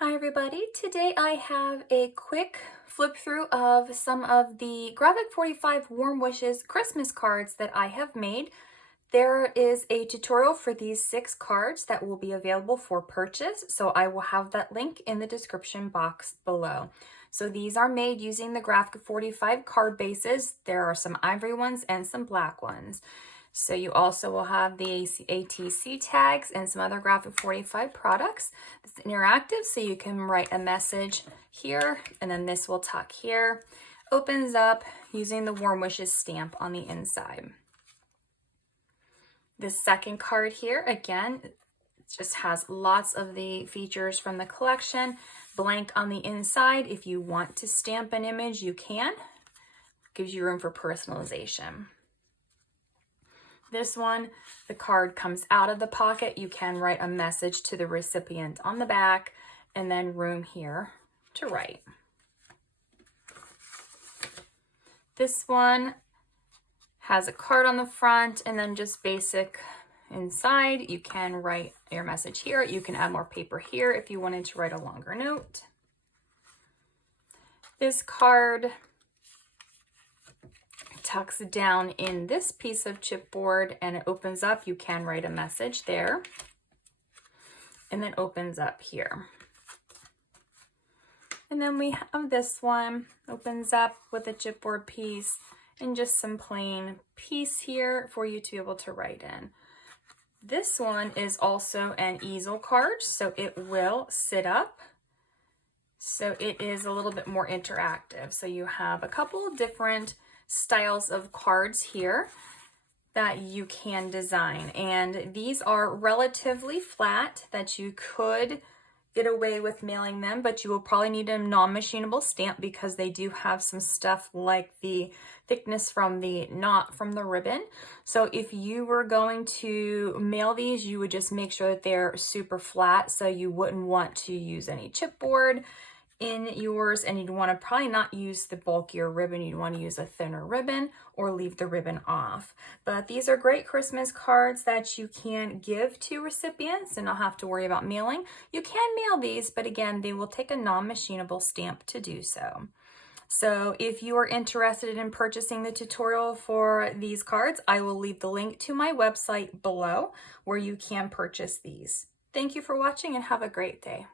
Hi everybody, today I have a quick flip through of some of the Graphic 45 Warm Wishes Christmas cards that I have made. There is a tutorial for these 6 cards that will be available for purchase, so I will have that link in the description box below. So these are made using the Graphic 45 card bases. There are some ivory ones and some black ones. So you also will have the ATC tags and some other Graphic 45 products. It's interactive, so you can write a message here, and then this will tuck here. Opens up using the Warm Wishes stamp on the inside. This second card here, again, just has lots of the features from the collection. Blank on the inside. If you want to stamp an image, you can. Gives you room for personalization. This one, the card comes out of the pocket. You can write a message to the recipient on the back, and then room here to write. This one has a card on the front and then just basic inside. You can write your message here. You can add more paper here if you wanted to write a longer note. This card tucks down in this piece of chipboard and it opens up. You can write a message there, and then opens up here. And then we have this one, opens up with a chipboard piece and just some plain piece here for you to be able to write in. This one is also an easel card, so it will sit up. So it is a little bit more interactive. So you have a couple of different styles of cards here that you can design, and these are relatively flat that you could get away with mailing them, but you will probably need a non-machinable stamp because they do have some stuff like the thickness from the knot from the ribbon. So if you were going to mail these, you would just make sure that they're super flat, so you wouldn't want to use any chipboard in yours, and you'd want to probably not use the bulkier ribbon. You'd want to use a thinner ribbon or leave the ribbon off. But these are great Christmas cards that you can give to recipients and not have to worry about mailing. You can mail these, but again, they will take a non-machinable stamp to do so. So if you are interested in purchasing the tutorial for these cards, I will leave the link to my website below where you can purchase these. Thank you for watching and have a great day.